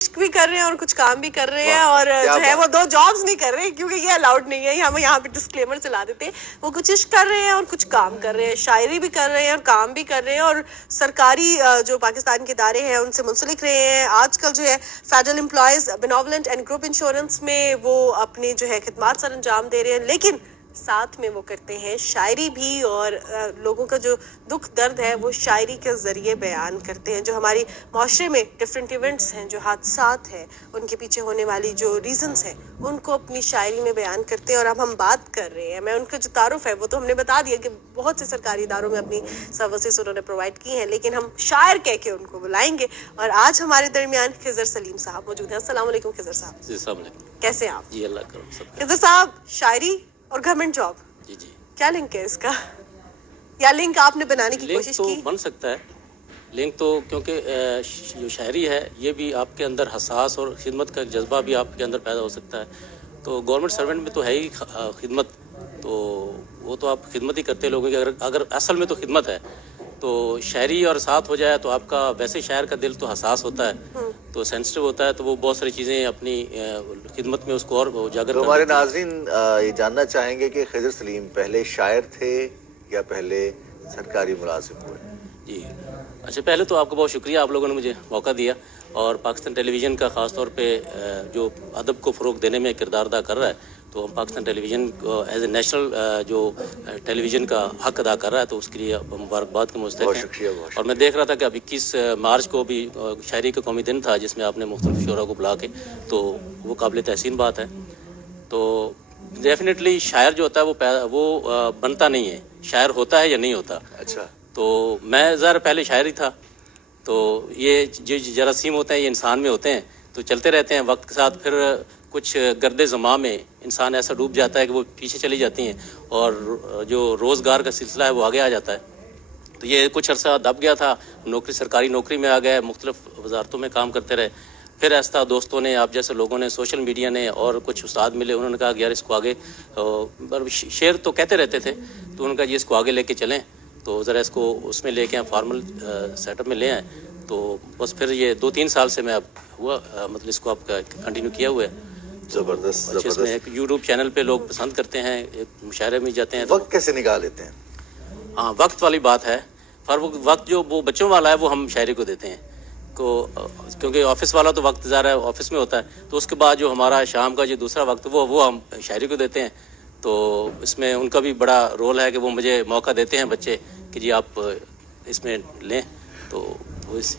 عشق بھی کر رہے ہیں اور کچھ کام بھی کر رہے ہیں, اور جو ہے وہ 2 جابز نہیں کر رہے کیونکہ یہ الاؤڈ نہیں ہے. ہم یہاں پہ ڈسکلیمر چلا دیتے ہیں. وہ کچھ عشق کر رہے ہیں اور کچھ کام کر رہے ہیں, شاعری بھی کر رہے ہیں اور کام بھی کر رہے ہیں, اور سرکاری جو پاکستان کے ادارے ہیں ان سے منسلک رہے ہیں. آج کل جو ہے federal employees benevolent and group insurance میں وہ اپنی جو ہے خدمات سر انجام دے رہے ہیں, لیکن ساتھ میں وہ کرتے ہیں شاعری بھی, اور لوگوں کا جو دکھ درد ہے وہ شاعری کے ذریعے بیان کرتے ہیں. جو ہماری معاشرے میں ڈفرینٹ ایونٹس ہیں, جو حادثات ہیں, ان کے پیچھے ہونے والی جو ریزنز ہیں, ان کو اپنی شاعری میں بیان کرتے ہیں. اور اب ہم بات کر رہے ہیں, میں ان کا جو تعارف ہے وہ تو ہم نے بتا دیا کہ بہت سے سرکاری اداروں میں اپنی سروسز انہوں نے پرووائڈ کی ہیں, لیکن ہم شاعر کہہ کے ان کو بلائیں گے. اور آج ہمارے درمیان خضر سلیم صاحب موجود ہیں. السلام علیکم خضر صاحب. جی السلام علیکم. کیسے ہیں آپ؟ جی اللہ کرم سب. خضر صاحب, شاعری اور گورنمنٹ جاب, جی جی کیا لنک ہے اس کا, یا لنک آپ نے بنانے کی کوشش لنک تو کی؟ بن سکتا ہے لنک تو, کیونکہ جو شاعری ہے یہ بھی آپ کے اندر حساس اور خدمت کا جذبہ بھی آپ کے اندر پیدا ہو سکتا ہے. تو گورنمنٹ سرونٹ میں تو ہے ہی خدمت, تو وہ تو آپ خدمت ہی کرتے لوگوں کی. اگر اصل میں تو خدمت ہے تو شاعری اور ساتھ ہو جائے تو آپ کا, ویسے شاعر کا دل تو حساس ہوتا ہے, تو سینسٹیو ہوتا ہے, تو وہ بہت ساری چیزیں اپنی خدمت میں اس کو اور اجاگر تو کر ہمارے دیتی ہیں. ناظرین یہ جاننا چاہیں گے کہ خضر سلیم پہلے شاعر تھے یا پہلے سرکاری ملازم ہوئے؟ جی اچھا, پہلے تو آپ کا بہت شکریہ, آپ لوگوں نے مجھے موقع دیا, اور پاکستان ٹیلی ویژن کا خاص طور پہ جو ادب کو فروغ دینے میں کردار ادا کر رہا ہے, تو ہم پاکستان ٹیلی ویژن کو ایز اے نیشنل جو ٹیلی ویژن کا حق ادا کر رہا ہے, تو اس کے لیے مبارکباد کے مستحق بہت ہیں. شکریہ. اور میں دیکھ رہا تھا کہ اب 21 مارچ کو بھی شاعری کا قومی دن تھا, جس میں آپ نے مختلف شعراء کو بلا کے, تو وہ قابل تحسین بات ہے. تو ڈیفینیٹلی شاعر جو ہوتا ہے وہ بنتا نہیں ہے, شاعر ہوتا ہے یا نہیں ہوتا. اچھا, تو میں ذرا پہلے شاعر ہی تھا. تو یہ جو جراثیم ہوتے ہیں یہ انسان میں ہوتے ہیں, تو چلتے رہتے ہیں وقت کے ساتھ. پھر کچھ گرد زماں میں انسان ایسا ڈوب جاتا ہے کہ وہ پیچھے چلی جاتی ہیں, اور جو روزگار کا سلسلہ ہے وہ آگے آ جاتا ہے. تو یہ کچھ عرصہ دب گیا تھا, سرکاری نوکری میں آ گئے, مختلف وزارتوں میں کام کرتے رہے. پھر ایسا دوستوں نے, آپ جیسے لوگوں نے, سوشل میڈیا نے, اور کچھ استاد ملے, انہوں نے کہا کہ یار اس کو آگے, شعر تو کہتے رہتے تھے, تو انہوں نے کہا جی اس کو آگے لے کے چلیں, تو ذرا اس کو اس میں لے کے فارمل سیٹ اپ میں لے آئیں. تو بس پھر یہ 2-3 سال سے میں اب ہوا, مطلب اس کو آپ کا کنٹینیو کیا ہوا ہے. زبردست اچھا, اس میں ایک یوٹیوب چینل پہ لوگ پسند کرتے ہیں, ایک مشاعرے میں جاتے ہیں. وقت کیسے نکال لیتے ہیں؟ ہاں, وقت والی بات ہے. پر وہ وقت جو وہ بچوں والا ہے وہ ہم شاعری کو دیتے ہیں, کیونکہ آفس والا تو وقت ظاہر ہے آفس میں ہوتا ہے, تو اس کے بعد جو ہمارا شام کا جو دوسرا وقت وہ ہم شاعری کو دیتے ہیں. تو اس میں ان کا بھی بڑا رول ہے کہ وہ مجھے موقع دیتے ہیں بچے کہ جی آپ اس میں لیں. تو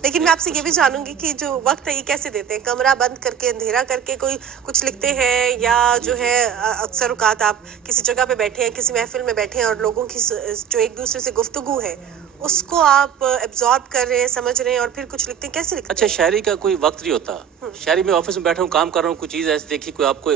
لیکن میں آپ سے یہ بھی جانوں گی کہ جو وقت ہے یہ کیسے دیتے ہیں؟ کمرہ بند کر کے, اندھیرا کر کے کوئی کچھ لکھتے ہیں, یا جو ہے اکثر اوقات آپ کسی جگہ پہ بیٹھے ہیں, کسی محفل میں بیٹھے ہیں, اور لوگوں کی جو ایک دوسرے سے گفتگو ہے اس کو آپ ایبزارب کر رہے ہیں, سمجھ رہے ہیں, اور پھر کچھ لکھتے ہیں؟ کیسے لکھتے ہیں؟ اچھا, شاعری کا کوئی وقت نہیں ہوتا. شاعری میں آفس میں بیٹھا ہوں, کام کر رہا ہوں, کوئی چیز ایسی دیکھی, کوئی آپ کو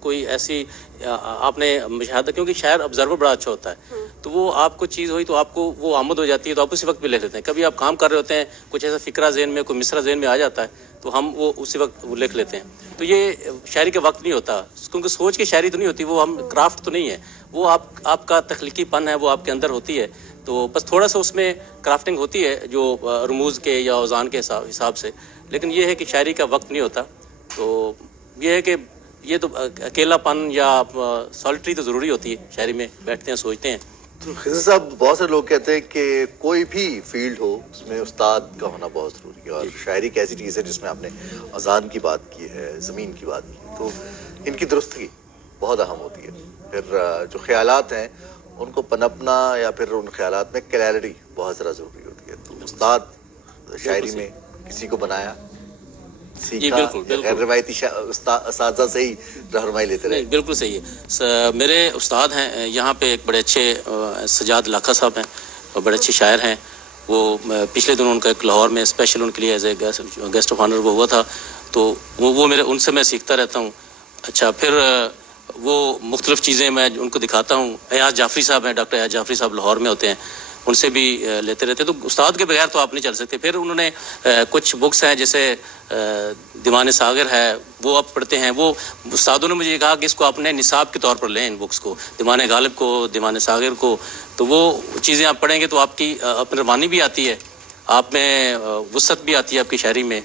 کوئی ایسی آپ نے مشاہدہ, کیونکہ شاعر آبزرور بڑا اچھا ہوتا ہے, تو وہ آپ کو چیز ہوئی تو آپ کو وہ آمد ہو جاتی ہے, تو آپ اسی وقت بھی لکھ لیتے ہیں. کبھی آپ کام کر رہے ہوتے ہیں, کچھ ایسا فکرہ ذہن میں, کوئی مصرع ذہن میں آ جاتا ہے, تو ہم وہ اسی وقت وہ لکھ لیتے ہیں. تو یہ شاعری کا وقت نہیں ہوتا, کیونکہ سوچ کے شاعری تو نہیں ہوتی, وہ ہم کرافٹ تو نہیں ہے, وہ آپ کا تخلیقی پن ہے, وہ آپ کے اندر ہوتی ہے. تو بس تھوڑا سا اس میں کرافٹنگ ہوتی ہے جو رموز کے یا اوزان کے حساب سے, لیکن یہ ہے کہ شاعری کا وقت نہیں ہوتا. تو یہ ہے کہ یہ تو اکیلا پن یا سالٹری تو ضروری ہوتی ہے, شاعری میں بیٹھتے ہیں, سوچتے ہیں. تو خضر صاحب, بہت سے لوگ کہتے ہیں کہ کوئی بھی فیلڈ ہو اس میں استاد کا ہونا بہت ضروری ہے, اور شاعری ایک ایسی چیز ہے جس میں آپ نے اذان کی بات کی ہے, زمین کی بات کی, تو ان کی درستگی بہت اہم ہوتی ہے. پھر جو خیالات ہیں ان کو پنپنا, یا پھر ان خیالات میں کلیئرٹی بہت زیادہ ضروری ہوتی ہے. تو استاد شاعری میں کسی کو بنایا, سیکھا, یا غیر روایتی اساتذہ سے ہی رہنمائی لیتے رہے؟ بالکل صحیح ہے. میرے استاد ہیں یہاں پہ, ایک بڑے اچھے سجاد لاکھا صاحب ہیں, اور بڑے اچھے شاعر ہیں. وہ پچھلے دنوں ان کا ایک لاہور میں اسپیشل ان کے لیے as a guest of honour وہ ہوا تھا, تو وہ میرے ان سے میں سیکھتا رہتا ہوں. اچھا, پھر وہ مختلف چیزیں میں ان کو دکھاتا ہوں. ایاز جعفری صاحب ہیں, ڈاکٹر ایاز جعفری صاحب لاہور میں ہوتے ہیں, ان سے بھی لیتے رہتے. تو استاد کے بغیر تو آپ نہیں چل سکتے. پھر انہوں نے کچھ بکس ہیں جیسے دیوان ساغر ہے, وہ آپ پڑھتے ہیں. وہ استادوں نے مجھے کہا کہ اس کو آپ نے نصاب کے طور پر لیں, ان بکس کو, دیوان غالب کو, دیوان ساغر کو. تو وہ چیزیں آپ پڑھیں گے تو آپ کی اپنی روانی بھی آتی ہے, آپ میں وسعت بھی آتی ہے آپ کی شاعری میں,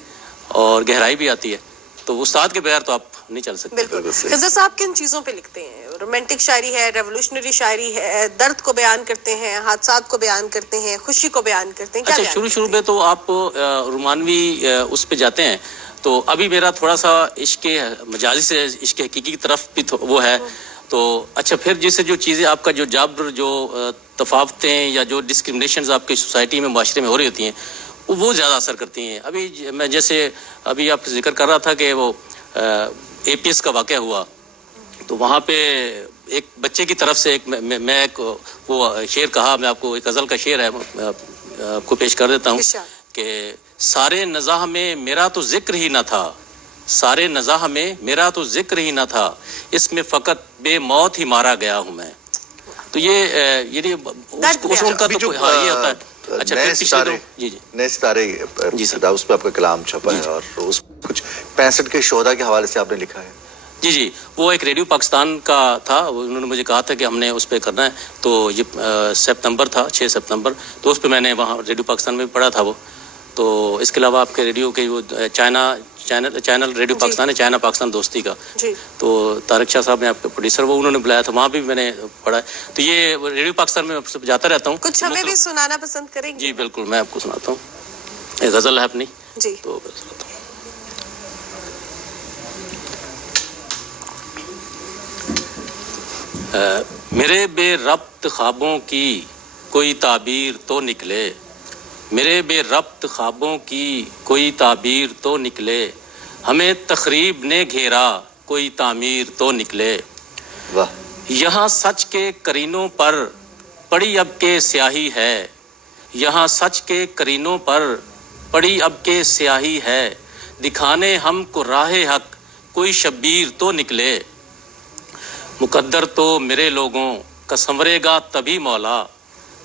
اور گہرائی بھی آتی ہے. تو استاد کے بغیر تو آپ نہیں چل سکتے. بالکل. خضر صاحب کن چیزوں پہ لکھتے ہیں؟ رومانٹک شاعری ہے، ریولوشنری شاعری ہے، درد کو بیان کرتے ہیں، حادثات کو بیان کرتے ہیں، خوشی کو بیان کرتے ہیں، کیا اچھا بیان شروع کرتے میں تو آپ رومانوی اس پہ جاتے ہیں. تو ابھی میرا تھوڑا سا عشق مجازی سے عشق حقیقی کی طرف بھی وہ ہے. تو اچھا پھر جیسے جو چیزیں آپ کا جو جبر، جو تفاوتیں یا جو ڈسکرمنیشنز آپ کی سوسائٹی میں، معاشرے میں ہو رہی ہوتی ہیں، وہ زیادہ اثر کرتی ہیں. ابھی میں جیسے ابھی آپ ذکر کر رہا تھا کہ وہ اے پی ایس کا واقعہ ہوا، تو وہاں پہ ایک بچے کی طرف سے میں ایک وہ شعر کہا. میں آپ کو ایک غزل کا شعر ہے آپ کو پیش کر دیتا ہوں ارشاد. کہ سارے نزاع میں میرا تو ذکر ہی نہ تھا، سارے نزاع میں میرا تو ذکر ہی نہ تھا، اس میں فقط بے موت ہی مارا گیا ہوں میں. تو یہ یعنی اس ان کا تو یہ ہوتا ہے. اچھا نئے پھر ستارے، جی جی نئے ستارے جی سر. اس پہ آپ کا کلام چھپا ہے اور اس کچھ 65 کے شہدا کے حوالے سے آپ نے لکھا ہے. جی جی وہ ایک ریڈیو پاکستان کا تھا. انہوں نے مجھے کہا تھا کہ ہم نے اس پہ کرنا ہے. تو یہ سپتمبر تھا، 6 سپتمبر. تو اس پہ میں نے وہاں ریڈیو پاکستان میں بھی پڑھا تھا وہ. تو اس کے علاوہ آپ کے ریڈیو کے وہ چینل ریڈیو پاکستان ہے، چائنا پاکستان دوستی کا. جی. تو طارق شاہ صاحب نے آپ کے پروڈیوسر، وہ انہوں نے بلایا تھا، وہاں بھی میں نے پڑھا ہے. تو یہ ریڈیو پاکستان میں جاتا رہتا ہوں. کچھ ہمیں بھی سنانا پسند کریں گے؟ جی بالکل، میں آپ کو سناتا ہوں. ایک غزل ہے اپنی. جی. تو میں سناتا ہوں. میرے بے ربط خوابوں کی کوئی تعبیر تو نکلے، میرے بے ربط خوابوں کی کوئی تعبیر تو نکلے، ہمیں تخریب نے گھیرا کوئی تعمیر تو نکلے. واہ. یہاں سچ کے کرینوں پر پڑی اب کے سیاہی ہے، یہاں سچ کے کرینوں پر پڑی اب کے سیاہی ہے، دکھانے ہم کو راہ حق کوئی شبیر تو نکلے. مقدر تو میرے لوگوں کا سنورے گا تبھی مولا،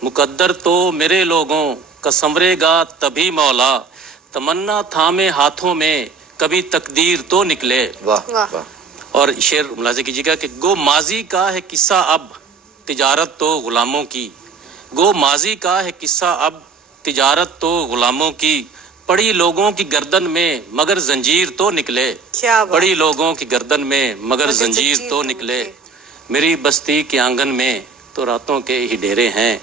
مقدر تو میرے لوگوں کا سنورے گا تبھی مولا، تمنا تھامے ہاتھوں میں کبھی تقدیر تو نکلے. واہ واہ. واہ. اور شعر ملاحظہ کیجیے گا کہ گو ماضی کا ہے قصہ اب تجارت تو غلاموں کی، گو ماضی کا ہے قصہ اب تجارت تو غلاموں کی، پڑی لوگوں کی گردن میں مگر زنجیر تو نکلے، کیا بات. پڑی لوگوں کی گردن میں مگر زنجیر تو نکلے. میری بستی کے آنگن میں تو راتوں کے ہی ڈیرے ہیں،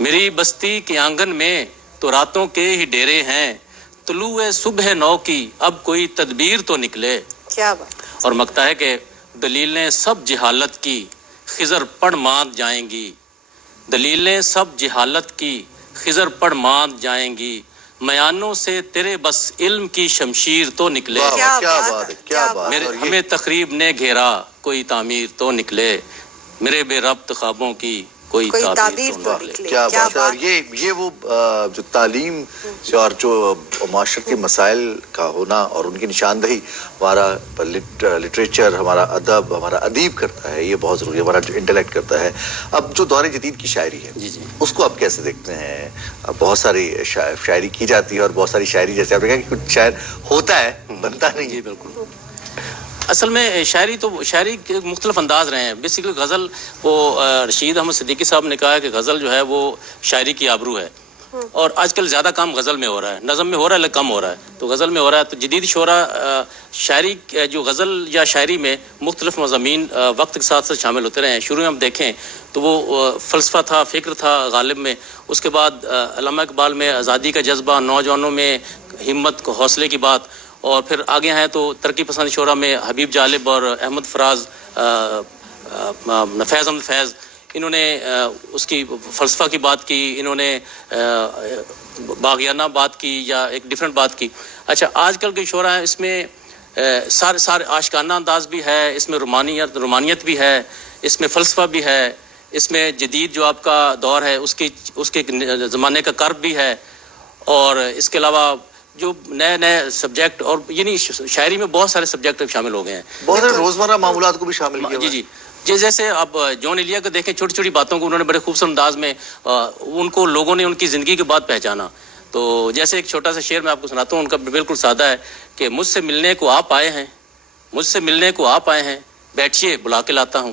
میری بستی کے آنگن میں تو راتوں کے ہی ڈیرے ہیں، طلوع صبح نو کی اب کوئی تدبیر تو نکلے. کیا بات. اور مکتا ہے کہ دلیلیں سب جہالت کی خضر پڑھ ماند جائیں گی، دلیلیں سب جہالت کی خضر پڑھ ماند جائیں گی، میانوں سے تیرے بس علم کی شمشیر تو نکلے. واہ، کیا کیا بات بات ہے، ہے، کیا کیا بات میرے ہے. اور یہ ہمیں تخریب نے گھیرا کوئی تعمیر تو نکلے، میرے بے ربط خوابوں کی کوئی تعبیر تو واہ، نکلے. کیا بات ہے. اور یہ وہ جو تعلیم سے اور جو معاشرتی مسائل کا ہونا اور ان کی نشاندہی ہمارا لٹریچر، ہمارا ادب، ہمارا ادیب کرتا ہے، یہ بہت ضروری ہے. ہمارا جو انٹلیکٹ کرتا ہے. اب جو دور جدید کی شاعری ہے، جی جی اس کو آپ کیسے دیکھتے ہیں؟ بہت ساری شاعری کی جاتی ہے اور بہت ساری شاعری جیسے آپ نے کہا کہ کچھ شاعر ہوتا ہے، بنتا نہیں. جی بالکل. اصل میں شاعری کے مختلف انداز رہے ہیں. بیسیکلی غزل، وہ رشید احمد صدیقی صاحب نے کہا ہے کہ غزل جو ہے وہ شاعری کی آبرو ہے. اور آج کل زیادہ کام غزل میں ہو رہا ہے، نظم میں ہو رہا ہے لیکن کم ہو رہا ہے. تو غزل میں ہو رہا ہے. تو جدید شعراء شاعری جو غزل یا شاعری میں مختلف مضامین وقت کے ساتھ ساتھ شامل ہوتے رہے ہیں. شروع میں ہم دیکھیں تو وہ فلسفہ تھا، فکر تھا غالب میں. اس کے بعد علامہ اقبال میں آزادی کا جذبہ، نوجوانوں میں ہمت کو حوصلے کی بات. اور پھر آگے ہیں تو ترقی پسند شعراء میں حبیب جالب اور احمد فراز، فیض احمد فیض، انہوں نے اس کی فلسفہ کی بات کی، انہوں نے باغیانہ بات کی یا ایک ڈیفرنٹ بات کی. اچھا آج کل کے شعراء ہیں، اس میں سارے عاشقانہ انداز بھی ہے، اس میں رومانیت بھی ہے، اس میں فلسفہ بھی ہے، اس میں جدید جو آپ کا دور ہے اس کے زمانے کا کرب بھی ہے. اور اس کے علاوہ جو نئے سبجیکٹ، اور یعنی شاعری میں بہت سارے سبجیکٹ شامل ہو گئے ہیں. بہت سارے روزمرہ معاملات کو بھی شامل کیا. جی جی جیسے اب جون ایلیا کو دیکھیں، چھوٹی چھوٹی باتوں کو انہوں نے بڑے خوبصورت انداز میں ان کو لوگوں نے ان کی زندگی کے بعد پہچانا. تو جیسے ایک چھوٹا سا شعر میں آپ کو سناتا ہوں، ان کا بالکل سادہ ہے کہ مجھ سے ملنے کو آپ آئے ہیں، مجھ سے ملنے کو آپ آئے ہیں، بیٹھیے بلا کے لاتا ہوں،